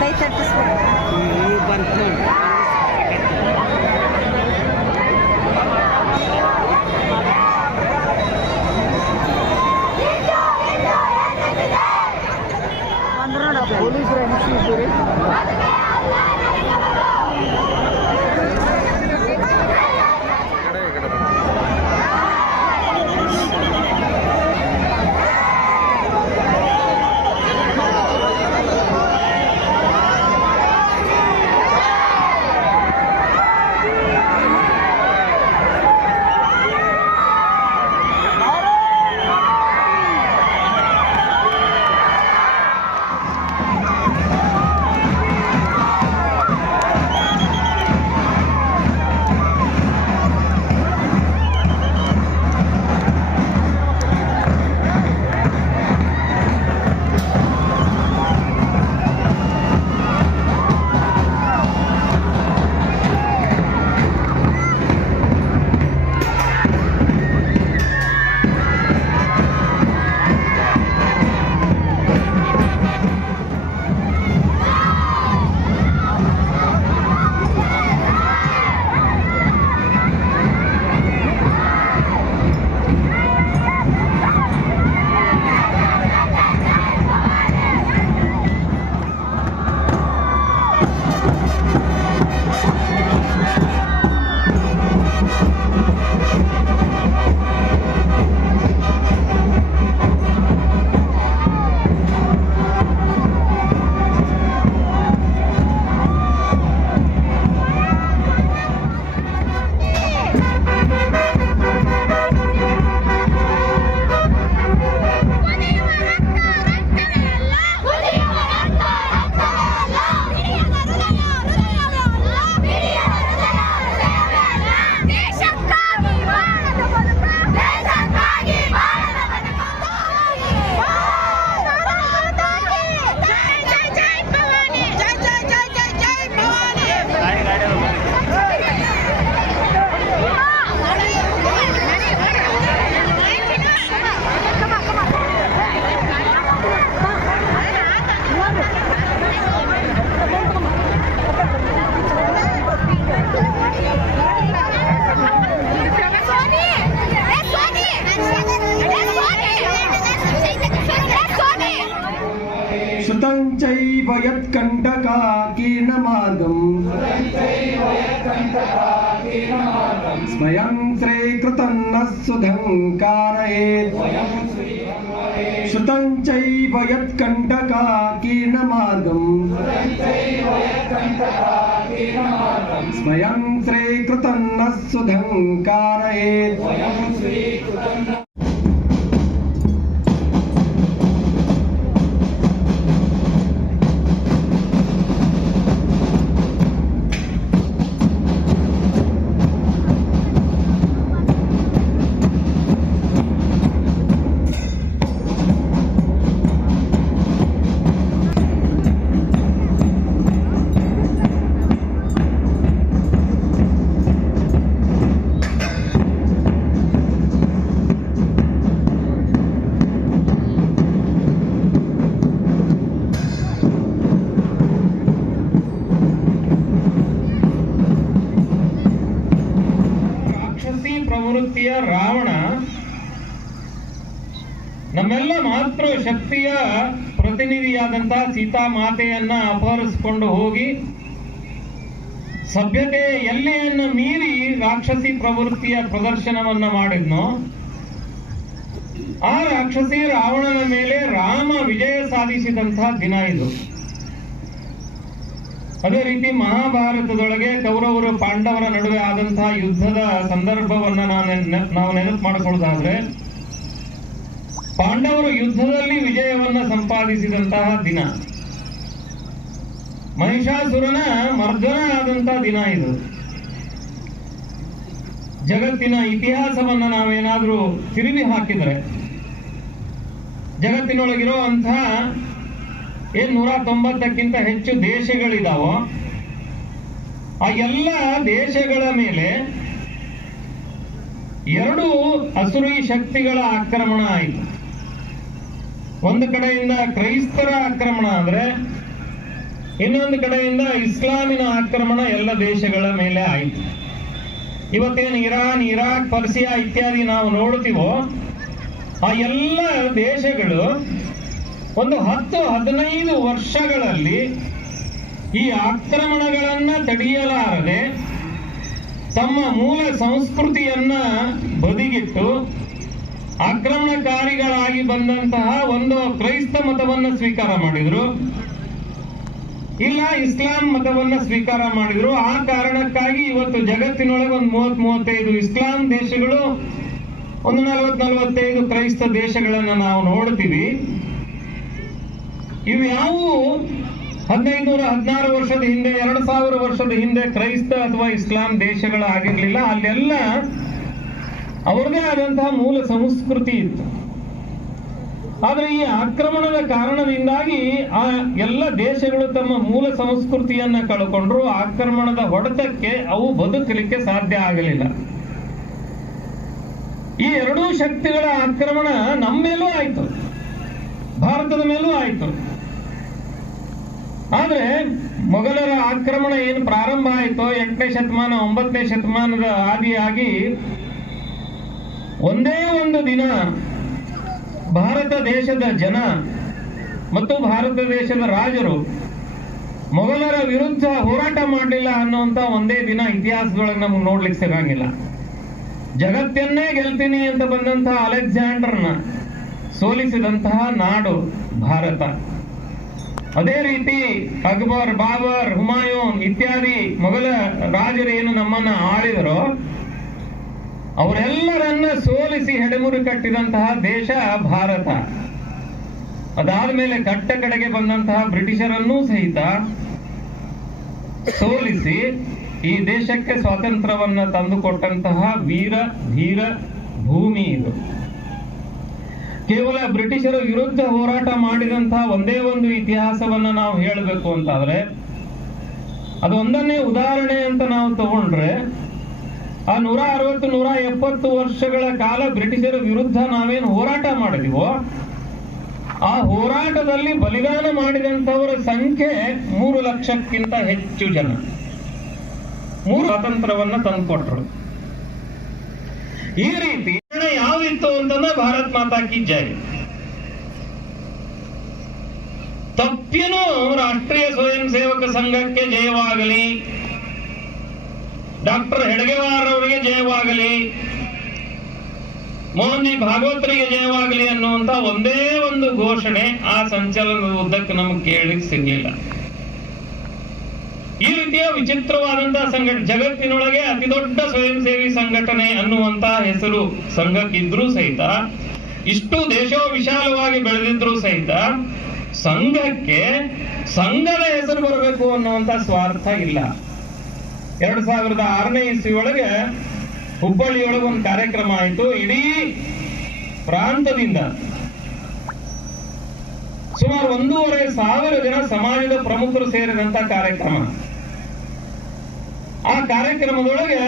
ಕೈ ತಟ್ಟಿಸ್ಬೇಕು ಬಂತು. ಪೊಲೀಸರ ಮುಗಿಸಿದ್ದೀರಿ. यत्कण्टकाकीर्णमार्गम् स्वयंत्रे कृतन्नः सुधङ्कारयेत् श्रुतं चैव यत्कण्टकाकीर्णमार्गम् स्वयंत्रे कृतन्नः सुधङ्कारयेत् ಪ್ರವೃತ್ತಿಯ ರಾವಣ ನಮ್ಮೆಲ್ಲ ಮಾತೃ ಶಕ್ತಿಯ ಪ್ರತಿನಿಧಿಯಾದಂತಹ ಸೀತಾಮಾತೆಯನ್ನ ಅಪಹರಿಸಿಕೊಂಡು ಹೋಗಿ ಸಭ್ಯತೆ ಎಲ್ಲೆಯನ್ನು ಮೀರಿ ರಾಕ್ಷಸಿ ಪ್ರವೃತ್ತಿಯ ಪ್ರದರ್ಶನವನ್ನ ಮಾಡಿದ್ನೋ ಆ ರಾಕ್ಷಸಿ ರಾವಣನ ಮೇಲೆ ರಾಮ ವಿಜಯ ಸಾಧಿಸಿದಂತಹ ದಿನ ಇದು. ಅದೇ ರೀತಿ ಮಹಾಭಾರತದೊಳಗೆ ಕೌರವರು ಪಾಂಡವರ ನಡುವೆ ಆದಂತಹ ಯುದ್ಧದ ಸಂದರ್ಭವನ್ನ ನಾವು ನೆನಪು ಮಾಡಿಕೊಳ್ಳೋದಾದ್ರೆ ಪಾಂಡವರು ಯುದ್ಧದಲ್ಲಿ ವಿಜಯವನ್ನ ಸಂಪಾದಿಸಿದಂತಹ ದಿನ, ಮಹಿಷಾಸುರನ ಮರ್ದನ ಆದಂತಹ ದಿನ ಇದು. ಜಗತ್ತಿನ ಇತಿಹಾಸವನ್ನ ನಾವೇನಾದ್ರೂ ತಿರುವಿ ಹಾಕಿದರೆ ಜಗತ್ತಿನೊಳಗಿರುವಂತಹ 190ಕ್ಕಿಂತ ಹೆಚ್ಚು ದೇಶಗಳಿದಾವೋ ಆ ಎಲ್ಲ ದೇಶಗಳ ಮೇಲೆ 2 ಅಸುರಿ ಶಕ್ತಿಗಳ ಆಕ್ರಮಣ ಆಯಿತು. ಒಂದು ಕಡೆಯಿಂದ ಕ್ರೈಸ್ತರ ಆಕ್ರಮಣ ಆದ್ರೆ ಇನ್ನೊಂದು ಕಡೆಯಿಂದ ಇಸ್ಲಾಮಿನ ಆಕ್ರಮಣ ಎಲ್ಲ ದೇಶಗಳ ಮೇಲೆ ಆಯಿತು. ಇವತ್ತೇನು ಇರಾನ್, ಇರಾಕ್, ಪರ್ಸಿಯಾ ಇತ್ಯಾದಿ ನಾವು ನೋಡ್ತೀವೋ ಆ ಎಲ್ಲ ದೇಶಗಳು ಒಂದು 10-15 ವರ್ಷಗಳಲ್ಲಿ ಈ ಆಕ್ರಮಣಗಳನ್ನ ತಡೆಯಲಾರದೆ ತಮ್ಮ ಮೂಲ ಸಂಸ್ಕೃತಿಯನ್ನ ಬದಿಗಿಟ್ಟು ಆಕ್ರಮಣಕಾರಿಗಳಾಗಿ ಬಂದಂತಹ ಒಂದು ಕ್ರೈಸ್ತ ಮತವನ್ನ ಸ್ವೀಕಾರ ಮಾಡಿದ್ರು, ಇಲ್ಲ ಇಸ್ಲಾಂ ಮತವನ್ನ ಸ್ವೀಕಾರ ಮಾಡಿದ್ರು. ಆ ಕಾರಣಕ್ಕಾಗಿ ಇವತ್ತು ಜಗತ್ತಿನೊಳಗೆ ಒಂದು 30-35 ಇಸ್ಲಾಂ ದೇಶಗಳು, ಒಂದು 40-45 ಕ್ರೈಸ್ತ ದೇಶಗಳನ್ನ ನಾವು ನೋಡ್ತೀವಿ. ಇವು ಯಾವುವು 1500-16 ವರ್ಷದ ಹಿಂದೆ, 2000 ವರ್ಷದ ಹಿಂದೆ ಕ್ರೈಸ್ತ ಅಥವಾ ಇಸ್ಲಾಂ ದೇಶಗಳಾಗಿರ್ಲಿಲ್ಲ. ಅಲ್ಲೆಲ್ಲ ಅವ್ರದೇ ಆದಂತಹ ಮೂಲ ಸಂಸ್ಕೃತಿ ಇತ್ತು. ಆದ್ರೆ ಈ ಆಕ್ರಮಣದ ಕಾರಣದಿಂದಾಗಿ ಆ ಎಲ್ಲ ದೇಶಗಳು ತಮ್ಮ ಮೂಲ ಸಂಸ್ಕೃತಿಯನ್ನ ಕಳ್ಕೊಂಡ್ರು. ಆಕ್ರಮಣದ ಹೊಡೆತಕ್ಕೆ ಅವು ಬದುಕಲಿಕ್ಕೆ ಸಾಧ್ಯ ಆಗಲಿಲ್ಲ. ಈ 2 ಶಕ್ತಿಗಳ ಆಕ್ರಮಣ ನಮ್ಮ ಮೇಲೂ ಆಯ್ತು, ಭಾರತದ ಮೇಲೂ ಆಯ್ತು. ಆದ್ರೆ ಮೊಘಲರ ಆಕ್ರಮಣ ಏನು ಪ್ರಾರಂಭ ಆಯಿತೋ 8ನೇ ಶತಮಾನ 9ನೇ ಶತಮಾನದ ಆದಿಯಾಗಿ ಒಂದೇ ಒಂದು ದಿನ ಭಾರತ ದೇಶದ ಜನ ಮತ್ತು ಭಾರತ ದೇಶದ ರಾಜರು ಮೊಘಲರ ವಿರುದ್ಧ ಹೋರಾಟ ಮಾಡಲಿಲ್ಲ ಅನ್ನುವಂತ ಒಂದೇ ದಿನ ಇತಿಹಾಸದೊಳಗೆ ನಮ್ಗೆ ನೋಡ್ಲಿಕ್ಕೆ ಸಿಗಂಗಿಲ್ಲ. ಜಗತ್ತನ್ನೇ ಗೆಲ್ತೀನಿ ಅಂತ ಬಂದಂತಹ ಅಲೆಕ್ಸಾಂಡರ್ನ ಸೋಲಿಸಿದಂತಹ ನಾಡು ಭಾರತ. ಅದೇ ರೀತಿ ಅಕ್ಬರ್, ಬಾಬರ್, ಹುಮಾಯೂನ್ ಇತ್ಯಾದಿ ಮೊಘಲ ರಾಜರೇನು ನಮ್ಮನ್ನ ಆಳಿದರೋ ಅವರೆಲ್ಲರನ್ನ ಸೋಲಿಸಿ ಹೆಡೆಮುರಿ ಕಟ್ಟಿದಂತಹ ದೇಶ ಭಾರತ. ಅದಾದ್ಮೇಲೆ ಕಟ್ಟ ಕಡೆಗೆ ಬಂದಂತಹ ಬ್ರಿಟಿಷರನ್ನೂ ಸಹಿತ ಸೋಲಿಸಿ ಈ ದೇಶಕ್ಕೆ ಸ್ವಾತಂತ್ರ್ಯವನ್ನ ತಂದುಕೊಟ್ಟಂತಹ ವೀರ ಧೀರ ಭೂಮಿ ಇದು. ಕೇವಲ ಬ್ರಿಟಿಷರ ವಿರುದ್ಧ ಹೋರಾಟ ಮಾಡಿದಂತಹ ಒಂದೇ ಒಂದು ಇತಿಹಾಸವನ್ನ ನಾವು ಹೇಳಬೇಕು ಅಂತಾದ್ರೆ ಅದು ಒಂದನ್ನೇ ಉದಾಹರಣೆ ಅಂತ ನಾವು ತಗೊಂಡ್ರೆ ಆ 160-170 ವರ್ಷಗಳ ಕಾಲ ಬ್ರಿಟಿಷರ ವಿರುದ್ಧ ನಾವೇನು ಹೋರಾಟ ಮಾಡಿದೀವೋ ಆ ಹೋರಾಟದಲ್ಲಿ ಬಲಿದಾನ ಮಾಡಿದಂತವರ ಸಂಖ್ಯೆ 3 ಲಕ್ಷಕ್ಕಿಂತ ಹೆಚ್ಚು ಜನ 3 ಸ್ವಾತಂತ್ರ್ಯವನ್ನ ತಂದುಕೊಟ್ರು. ಈ ರೀತಿ ಯಾವಿತ್ತು ಅಂತಂದ್ರೆ ಭಾರತ್ ಮಾತಾ ಕಿ ಜೈ. ತಪ್ಪಿನೂ ರಾಷ್ಟ್ರೀಯ ಸ್ವಯಂ ಸೇವಕ ಸಂಘಕ್ಕೆ ಜಯವಾಗಲಿ, ಡಾಕ್ಟರ್ ಹೆಡಗೇವಾರ್ ಅವರಿಗೆ ಜಯವಾಗಲಿ, ಮೋಹನ್ ಜಿ ಭಾಗವತರಿಗೆ ಜಯವಾಗಲಿ ಅನ್ನುವಂತ ಒಂದೇ ಒಂದು ಘೋಷಣೆ ಆ ಸಂಚಲನದ ಉದ್ದಕ್ಕೆ ನಮಗೆ ಕೇಳಲಿಕ್ಕೆ ಸಿಗಲಿಲ್ಲ. ಈ ರೀತಿಯ ವಿಚಿತ್ರವಾದಂತಹ ಸಂಘಟನೆ, ಜಗತ್ತಿನೊಳಗೆ ಅತಿ ದೊಡ್ಡ ಸ್ವಯಂ ಸೇವಿ ಸಂಘಟನೆ ಅನ್ನುವಂತ ಹೆಸರು ಸಂಘಕ್ಕಿದ್ರೂ ಸಹಿತ, ಇಷ್ಟು ದೇಶ ವಿಶಾಲವಾಗಿ ಬೆಳೆದಿದ್ರು ಸಹಿತ ಸಂಘಕ್ಕೆ ಸಂಘದ ಹೆಸರು ಬರಬೇಕು ಅನ್ನುವಂತ ಸ್ವಾರ್ಥ ಇಲ್ಲ. 2006ನೇ ಇಸ್ವಿಯೊಳಗೆ ಹುಬ್ಬಳ್ಳಿಯೊಳಗೆ ಒಂದು ಕಾರ್ಯಕ್ರಮ ಆಯಿತು. ಇಡೀ ಪ್ರಾಂತದಿಂದ ಸುಮಾರು 1,500 ಜನ ಸಮಾಜದ ಪ್ರಮುಖರು ಸೇರಿದಂತ ಕಾರ್ಯಕ್ರಮ. ಆ ಕಾರ್ಯಕ್ರಮದೊಳಗೆ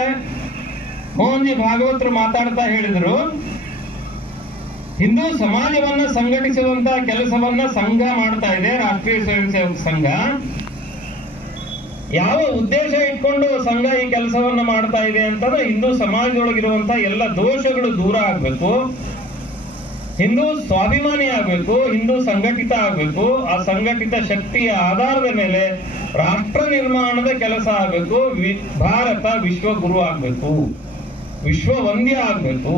ಮೋಹನ್ ಜಿ ಭಾಗವತರು ಮಾತಾಡ್ತಾ ಹೇಳಿದರು, ಹಿಂದೂ ಸಮಾಜವನ್ನ ಸಂಘಟಿಸುವಂತ ಕೆಲಸವನ್ನ ಸಂಘ ಮಾಡ್ತಾ ಇದೆ, ರಾಷ್ಟ್ರೀಯ ಸ್ವಯಂ ಸೇವಕ ಸಂಘ. ಯಾವ ಉದ್ದೇಶ ಇಟ್ಕೊಂಡು ಸಂಘ ಈ ಕೆಲಸವನ್ನ ಮಾಡ್ತಾ ಇದೆ ಅಂತಂದ್ರೆ, ಹಿಂದೂ ಸಮಾಜದೊಳಗಿರುವಂತ ಎಲ್ಲ ದೋಷಗಳು ದೂರ ಆಗ್ಬೇಕು, ಹಿಂದೂ ಸ್ವಾಭಿಮಾನಿ ಆಗ್ಬೇಕು, ಹಿಂದೂ ಸಂಘಟಿತ ಆಗ್ಬೇಕು, ಆ ಸಂಘಟಿತ ಶಕ್ತಿಯ ಆಧಾರದ ಮೇಲೆ ರಾಷ್ಟ್ರ ನಿರ್ಮಾಣದ ಕೆಲಸ ಆಗ್ಬೇಕು, ಭಾರತ ವಿಶ್ವಗುರು ಆಗ್ಬೇಕು, ವಿಶ್ವ ವಂದ್ಯ ಆಗ್ಬೇಕು.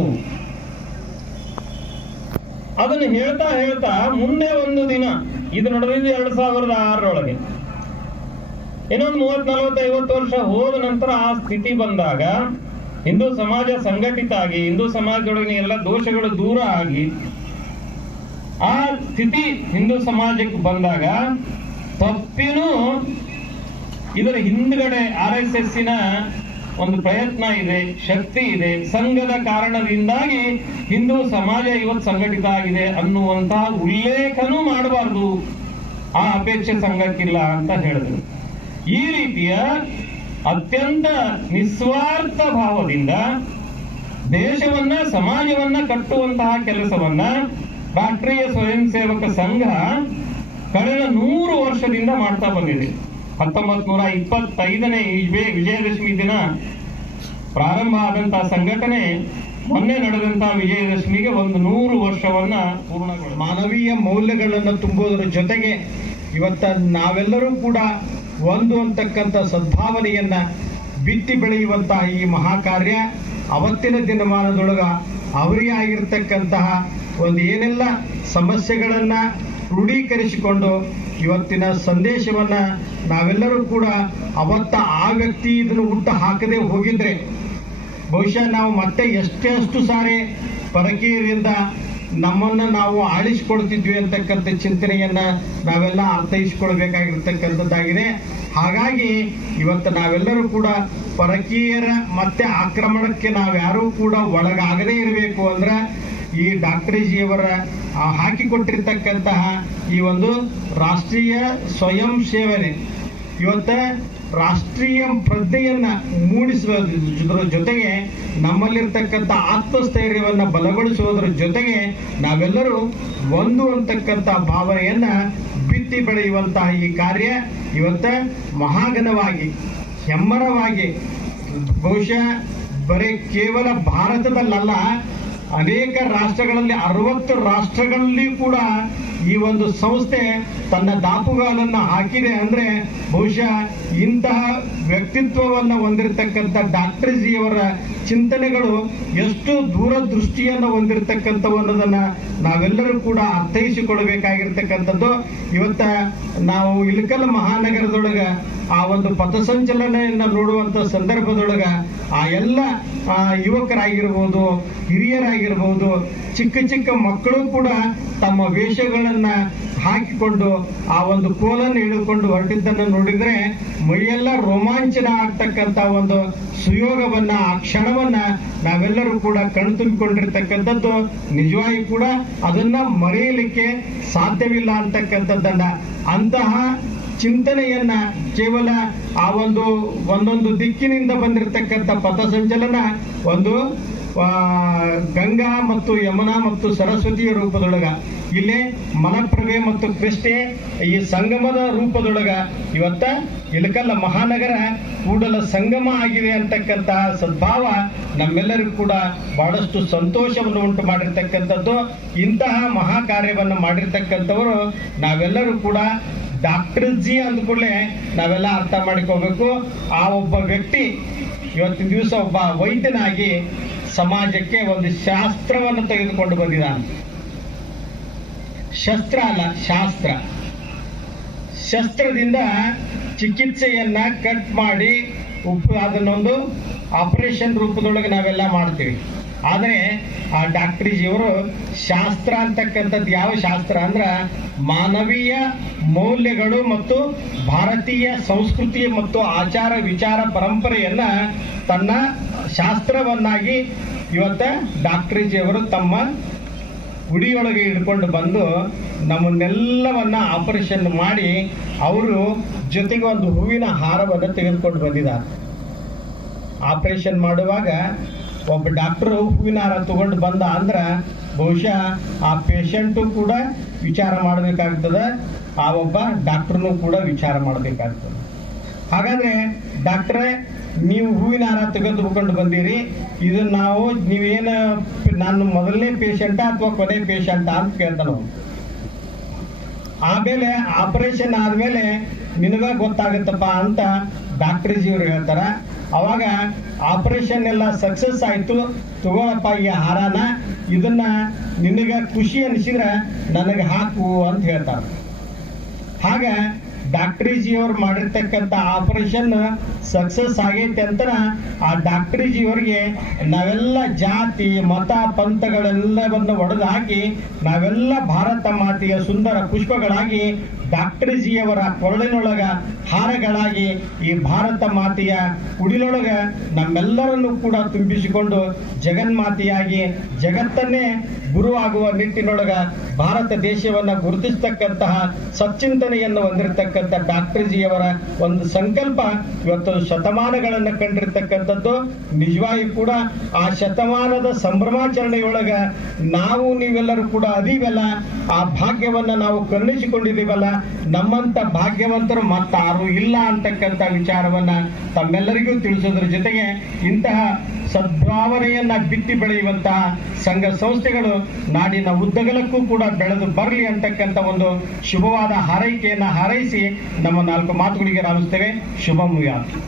ಅದನ್ನು ಹೇಳ್ತಾ ಹೇಳ್ತಾ ಮುಂದೆ ಒಂದು ದಿನ, ಇದು ನಡೆದಿದ್ದು 2006ರೊಳಗೆ, ಇನ್ನೊಂದು 30, 40, 50 ವರ್ಷ ಹೋದ ನಂತರ ಆ ಸ್ಥಿತಿ ಬಂದಾಗ, ಹಿಂದೂ ಸಮಾಜ ಸಂಘಟಿತ ಆಗಿ, ಹಿಂದೂ ಸಮಾಜದೊಳಗಿನ ಎಲ್ಲ ದೋಷಗಳು ದೂರ ಆಗಿ, ಆ ಸ್ಥಿತಿ ಹಿಂದೂ ಸಮಾಜಕ್ಕೆ ಬಂದಾಗ ತಪ್ಪಿನೂ ಇದರ ಹಿಂದ್ಗಡೆ RSSನ ಒಂದು ಪ್ರಯತ್ನ ಇದೆ, ಶಕ್ತಿ ಇದೆ, ಸಂಘದ ಕಾರಣದಿಂದಾಗಿ ಹಿಂದೂ ಸಮಾಜ ಇವತ್ತು ಸಂಘಟಿತ ಆಗಿದೆ ಅನ್ನುವಂತಹ ಉಲ್ಲೇಖನೂ ಮಾಡಬಾರ್ದು, ಆ ಅಪೇಕ್ಷೆ ಸಂಘಕ್ಕಿಲ್ಲ ಅಂತ ಹೇಳಿದ್ರು. ಈ ರೀತಿಯ ಅತ್ಯಂತ ನಿಸ್ವಾರ್ಥ ಭಾವದಿಂದ ದೇಶವನ್ನ ಸಮಾಜವನ್ನ ಕಟ್ಟುವಂತಹ ಕೆಲಸವನ್ನ ರಾಷ್ಟ್ರೀಯ ಸ್ವಯಂ ಸೇವಕ ಸಂಘ ಕಳೆದ 100 ವರ್ಷದಿಂದ ಮಾಡ್ತಾ ಬಂದಿದೆ. 1925ನೇ ವಿಜಯದಶಮಿ ದಿನ ಪ್ರಾರಂಭ ಆದಂತಹ ಸಂಘಟನೆ ಮೊನ್ನೆ ನಡೆದಂತಹ ವಿಜಯದಶಮಿಗೆ ಒಂದು 100 ವರ್ಷವನ್ನ ಪೂರ್ಣಗೊಳಿಸಿದೆ. ಮಾನವೀಯ ಮೌಲ್ಯಗಳನ್ನು ತುಂಬುವುದರ ಜೊತೆಗೆ ಇವತ್ತ ನಾವೆಲ್ಲರೂ ಕೂಡ ಒಂದು ಅಂತಕ್ಕಂಥ ಸದ್ಭಾವನೆಯನ್ನ ಬಿತ್ತಿ ಬೆಳೆಯುವಂತಹ ಈ ಮಹಾಕಾರ್ಯ ಅವತ್ತಿನ ದಿನಮಾನದೊಳಗ ಅವರಿಗೆ ಆಗಿರ್ತಕ್ಕಂತಹ ಒಂದು ಏನೆಲ್ಲ ಸಮಸ್ಯೆಗಳನ್ನ ಕ್ರೋಢೀಕರಿಸಿಕೊಂಡು ಇವತ್ತಿನ ಸಂದೇಶವನ್ನ ನಾವೆಲ್ಲರೂ ಕೂಡ ಅವತ್ತ ಆ ವ್ಯಕ್ತಿ ಇದನ್ನು ಹುಟ್ಟು ಹಾಕದೆ ಹೋಗಿದ್ರೆ ಬಹುಶಃ ನಾವು ಮತ್ತೆ ಎಷ್ಟೆಷ್ಟು ಸಾರಿ ಪರಕೀಯರಿಂದ ನಮ್ಮನ್ನ ನಾವು ಆಳಿಸಿಕೊಳ್ತಿದ್ವಿ ಅಂತಕ್ಕಂಥ ಚಿಂತನೆಯನ್ನ ನಾವೆಲ್ಲ ಅರ್ಥೈಸಿಕೊಳ್ಬೇಕಾಗಿರ್ತಕ್ಕಂಥದ್ದಾಗಿದೆ. ಹಾಗಾಗಿ ಇವತ್ತು ನಾವೆಲ್ಲರೂ ಕೂಡ ಪರಕೀಯರ ಮತ್ತೆ ಆಕ್ರಮಣಕ್ಕೆ ನಾವ್ಯಾರೂ ಕೂಡ ಒಳಗಾಗದೇ ಇರಬೇಕು ಅಂದ್ರೆ ಈ ಡಾಕ್ಟರ್ಜಿಯವರ ಹಾಕಿಕೊಟ್ಟಿರ್ತಕ್ಕಂತಹ ಈ ಒಂದು ರಾಷ್ಟ್ರೀಯ ಸ್ವಯಂ ಸೇವನೆ ಇವತ್ತ ರಾಷ್ಟ್ರೀಯ ಪ್ರಜ್ಞೆಯನ್ನ ಮೂಡಿಸುವುದರ ಜೊತೆಗೆ ನಮ್ಮಲ್ಲಿರ್ತಕ್ಕಂಥ ಆತ್ಮಸ್ಥೈರ್ಯವನ್ನ ಬಲಗೊಳಿಸುವುದರ ಜೊತೆಗೆ ನಾವೆಲ್ಲರೂ ಒಂದು ಅಂತಕ್ಕಂಥ ಭಾವನೆಯನ್ನ ಬಿತ್ತಿ ಬೆಳೆಯುವಂತಹ ಈ ಕಾರ್ಯ ಇವತ್ತ ಮಹಾಘನವಾಗಿ ಹೆಮ್ಮರವಾಗಿ ಬಹುಶಃ ಬರೀ ಕೇವಲ ಭಾರತದಲ್ಲಲ್ಲ, ಅನೇಕ ರಾಷ್ಟ್ರಗಳಲ್ಲಿ 60 ರಾಷ್ಟ್ರಗಳಲ್ಲಿ ಕೂಡ ಈ ಒಂದು ಸಂಸ್ಥೆ ತನ್ನ ದಾಪುಗಾಲನ್ನು ಹಾಕಿದೆ ಅಂದ್ರೆ ಬಹುಶಃ ಇಂತಹ ವ್ಯಕ್ತಿತ್ವವನ್ನು ಹೊಂದಿರತಕ್ಕಂಥ ಡಾಕ್ಟರ್ಜಿಯವರ ಚಿಂತನೆಗಳು ಎಷ್ಟು ದೂರದೃಷ್ಟಿಯನ್ನು ಹೊಂದಿರತಕ್ಕಂಥವು ಅನ್ನೋದನ್ನ ನಾವೆಲ್ಲರೂ ಕೂಡ ಅರ್ಥೈಸಿಕೊಳ್ಳಬೇಕಾಗಿರ್ತಕ್ಕಂಥದ್ದು. ಇವತ್ತ ನಾವು ಇಳಕಲ್ ಮಹಾನಗರದೊಳಗ ಆ ಒಂದು ಪಥಸಂಚಲನೆಯನ್ನು ನೋಡುವಂತ ಸಂದರ್ಭದೊಳಗ ಆ ಎಲ್ಲ ಯುವಕರಾಗಿರ್ಬೋದು, ಹಿರಿಯರಾಗಿರ್ಬೋದು, ಚಿಕ್ಕ ಚಿಕ್ಕ ಮಕ್ಕಳು ಕೂಡ ತಮ್ಮ ವೇಷಗಳನ್ನ ಹಾಕಿಕೊಂಡು ಆ ಒಂದು ಕೋಲನ್ನು ಹಿಡಿದುಕೊಂಡು ಹೊರಟಿದ್ದನ್ನು ನೋಡಿದ್ರೆ ಮೈಯೆಲ್ಲ ರೋಮಾಂಚನ ಆಗ್ತಕ್ಕಂಥ ಒಂದು ಸುಯೋಗವನ್ನ, ಆ ಕ್ಷಣವನ್ನ ನಾವೆಲ್ಲರೂ ಕೂಡ ಕಣ್ತುಂಬಿಕೊಂಡಿರ್ತಕ್ಕಂಥದ್ದು ನಿಜವಾಗಿ ಕೂಡ ಅದನ್ನ ಮರೆಯಲಿಕ್ಕೆ ಸಾಧ್ಯವಿಲ್ಲ ಅಂತಕ್ಕಂಥದ್ದನ್ನ, ಅಂತಹ ಚಿಂತನೆಯನ್ನ ಕೇವಲ ಆ ಒಂದೊಂದು ದಿಕ್ಕಿನಿಂದ ಬಂದಿರತಕ್ಕಂಥ ಪಥಸಂಚಲನ ಒಂದು ಗಂಗಾ ಮತ್ತು ಯಮುನಾ ಮತ್ತು ಸರಸ್ವತಿಯ ರೂಪದೊಳಗ, ಇಲ್ಲಿ ಮಲಪ್ರಭೆ ಮತ್ತು ಕೃಷ್ಣೆ ಈ ಸಂಗಮದ ರೂಪದೊಳಗ ಇವತ್ತ ಇಳಕಲ್ಲ ಮಹಾನಗರ ಕೂಡಲ ಸಂಗಮ ಆಗಿದೆ ಅಂತಕ್ಕಂತಹ ಸದ್ಭಾವ ನಮ್ಮೆಲ್ಲರಿಗೂ ಕೂಡ ಬಹಳಷ್ಟು ಸಂತೋಷವನ್ನು ಉಂಟು ಮಾಡಿರ್ತಕ್ಕಂಥದ್ದು. ಇಂತಹ ಮಹಾ ಕಾರ್ಯವನ್ನು ಮಾಡಿರ್ತಕ್ಕಂಥವರು ನಾವೆಲ್ಲರೂ ಕೂಡ ಡಾಕ್ಟರ್ ಜಿ ಅಂದ್ಕೂಡಲೇ ನಾವೆಲ್ಲ ಅರ್ಥ ಮಾಡಿಕೋಬೇಕು. ಆ ಒಬ್ಬ ವ್ಯಕ್ತಿ ಇವತ್ತಿನ ದಿವಸ ಒಬ್ಬ ವೈದ್ಯನಾಗಿ ಸಮಾಜಕ್ಕೆ ಒಂದು ಶಾಸ್ತ್ರವನ್ನು ತೆಗೆದುಕೊಂಡು ಬಂದಿದ್ದಾನೆ. ಶಸ್ತ್ರ ಅಲ್ಲ, ಶಾಸ್ತ್ರ. ಶಸ್ತ್ರದಿಂದ ಚಿಕಿತ್ಸೆಯನ್ನ ಕಟ್ ಮಾಡಿ ಅದನ್ನೊಂದು ಆಪರೇಷನ್ ರೂಪದೊಳಗೆ ನಾವೆಲ್ಲ ಮಾಡ್ತೀವಿ. ಆದರೆ ಆ ಡಾಕ್ಟ್ರಿಜಿಯವರು ಶಾಸ್ತ್ರ ಅಂತಕ್ಕಂಥದ್ದು ಯಾವ ಶಾಸ್ತ್ರ ಅಂದ್ರೆ ಮಾನವೀಯ ಮೌಲ್ಯಗಳು ಮತ್ತು ಭಾರತೀಯ ಸಂಸ್ಕೃತಿ ಮತ್ತು ಆಚಾರ ವಿಚಾರ ಪರಂಪರೆಯನ್ನ ತನ್ನ ಶಾಸ್ತ್ರವನ್ನಾಗಿ ಇವತ್ತ ಡಾಕ್ಟ್ರಿಜಿಯವರು ತಮ್ಮ ಗುಡಿಯೊಳಗೆ ಹಿಡ್ಕೊಂಡು ಬಂದು ನಮ್ಮನ್ನೆಲ್ಲವನ್ನ ಆಪರೇಷನ್ ಮಾಡಿ ಅವರು ಜೊತೆಗೆ ಒಂದು ಹೂವಿನ ಹಾರವನ್ನು ತೆಗೆದುಕೊಂಡು ಬಂದಿದ್ದಾರೆ. ಆಪರೇಷನ್ ಮಾಡುವಾಗ ಒಬ್ಬ ಡಾಕ್ಟರ್ ಹೂವಿನ ಹಾರ ತಗೊಂಡು ಬಂದ ಅಂದ್ರೆ ಬಹುಶಃ ಆ ಪೇಷಂಟು ಕೂಡ ವಿಚಾರ ಮಾಡಬೇಕಾಗ್ತದೆ, ಆ ಒಬ್ಬ ಡಾಕ್ಟರ್ನು ಕೂಡ ವಿಚಾರ ಮಾಡಬೇಕಾಗ್ತದೆ. ಹಾಗಾದ್ರೆ ಡಾಕ್ಟ್ರೇ, ನೀವು ಹೂವಿನ ಹಾರ ತೆಗೆದುಕೊಂಡು ಬಂದಿರಿ, ಇದು ನೀವೇನು ನಾನು ಮೊದಲನೇ ಪೇಷಂಟಾ ಅಥವಾ ಕೊನೆ ಪೇಷಂಟಾ ಅಂತ ಕೇಳ್ತಾನೆ. ಆಮೇಲೆ ಆಪರೇಷನ್ ಆದ್ಮೇಲೆ ನಿನಗ ಗೊತ್ತಾಗುತ್ತಪ್ಪ ಅಂತ ಡಾಕ್ಟ್ರಿಜಿಯವರು ಹೇಳ್ತಾರ. ಅವಾಗ ಆಪರೇಷನ್ ಎಲ್ಲ ಸಕ್ಸಸ್ ಆಯ್ತು, ತಗೋಳಪ್ಪ ಈ ಹಾರಾನ, ಇದನ್ನ ನಿನಗ ಖುಷಿ ಅನಿಸಿದ್ರೆ ನನಗೆ ಹಾಕು ಅಂತ ಹೇಳ್ತಾರೆ. ಹಾಗ ಡಾಕ್ಟ್ರಿಜಿಯವ್ರು ಮಾಡಿರ್ತಕ್ಕಂಥ ಆಪರೇಷನ್ ಸಕ್ಸಸ್ ಆಗೈತೆ ಅಂತ ಆ ಡಾಕ್ಟ್ರಿಜಿಯವರಿಗೆ ನಾವೆಲ್ಲ ಜಾತಿ ಮತ ಪಂಥಗಳೆಲ್ಲವನ್ನು ಒಡೆದು ಹಾಕಿ ನಾವೆಲ್ಲ ಭಾರತ ಮಾತೆಯ ಸುಂದರ ಪುಷ್ಪಗಳಾಗಿ ಡಾಕ್ಟ್ರಿಜಿಯವರ ಕೊರಳಿನೊಳಗ ಹಾರಗಳಾಗಿ ಈ ಭಾರತ ಮಾತೆಯ ಕುಡಿಲೊಳಗ ನಮ್ಮೆಲ್ಲರನ್ನು ಕೂಡ ತುಂಬಿಸಿಕೊಂಡು ಜಗನ್ಮಾತೆಯಾಗಿ ಜಗತ್ತನ್ನೇ ಗುರುವಾಗುವ ನಿಟ್ಟಿನೊಳಗ ಭಾರತ ದೇಶವನ್ನ ಗುರುತಿಸ್ತಕ್ಕಂತಹ ಸಚ್ಚಿಂತನೆಯನ್ನು ಹೊಂದಿರತಕ್ಕಂಥ ಡಾಕ್ಟ್ರಿಜಿಯವರ ಒಂದು ಸಂಕಲ್ಪ ಇವತ್ತು ಶತಮಾನಗಳನ್ನು ಕಂಡಿರ್ತಕ್ಕಂಥದ್ದು. ನಿಜವಾಗಿ ಕೂಡ ಆ ಶತಮಾನದ ಸಂಭ್ರಮಾಚರಣೆಯೊಳಗ ನಾವು ನೀವೆಲ್ಲರೂ ಕೂಡ ಅದೀವಲ್ಲ, ಆ ಭಾಗ್ಯವನ್ನ ನಾವು ಕರುಣಿಸಿಕೊಂಡಿದ್ದೀವಲ್ಲ, ನಮ್ಮಂತ ಭಾಗ್ಯವಂತರು ಮತ್ತಾರು ಇಲ್ಲ ಅಂತಕ್ಕಂಥ ವಿಚಾರವನ್ನ ತಮ್ಮೆಲ್ಲರಿಗೂ ತಿಳಿಸೋದ್ರ ಜೊತೆಗೆ ಇಂತಹ ಸದ್ಭಾವನೆಯನ್ನ ಬಿತ್ತಿ ಬೆಳೆಯುವಂತಹ ಸಂಘ ಸಂಸ್ಥೆಗಳು ನಾಡಿನ ಉದ್ದಗಲಕ್ಕೂ ಕೂಡ ಬೆಳೆದು ಬರಲಿ ಅಂತಕ್ಕಂಥ ಒಂದು ಶುಭವಾದ ಹಾರೈಕೆಯನ್ನ ಹಾರೈಸಿ ನಮ್ಮ 4 ಮಾತುಗಳಿಗೆ ರಾಮಿಸ್ತೇವೆ. ಶುಭಂ ಭೂಯಾತ್.